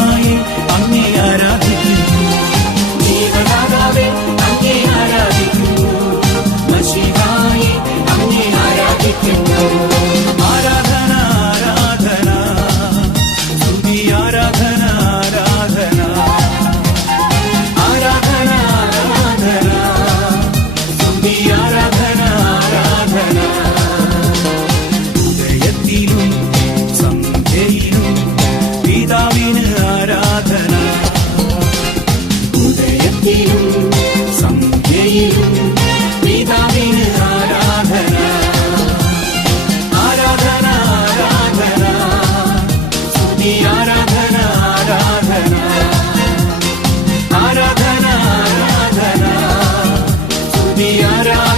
മശിഹായേ അങ്ങേ ആരാധിക്കുന്നു. ജീവദാതാവേ അങ്ങേ ആരാധിക്കുന്നു. മശിഹായേ അങ്ങേ ആരാധിക്കുന്നു. ആരാധന ആരാധന സ്തുതി ആരാധന ആരാധന ആരാധന ആരാധന സ്തുതി ആരാധന ആരാധന. ഉദയത്തിലും സന്ധ്യയിലും പിതാവിന് ആരാധന. ഉദയത്തിലും സന്ധ്യയിലും പിതാവിന് ആരാധന. ആരാധന ആരാധന സ്തുതി ആരാധന ആരാധന ആരാധന ആരാധന സ്തുതി ആരാധന.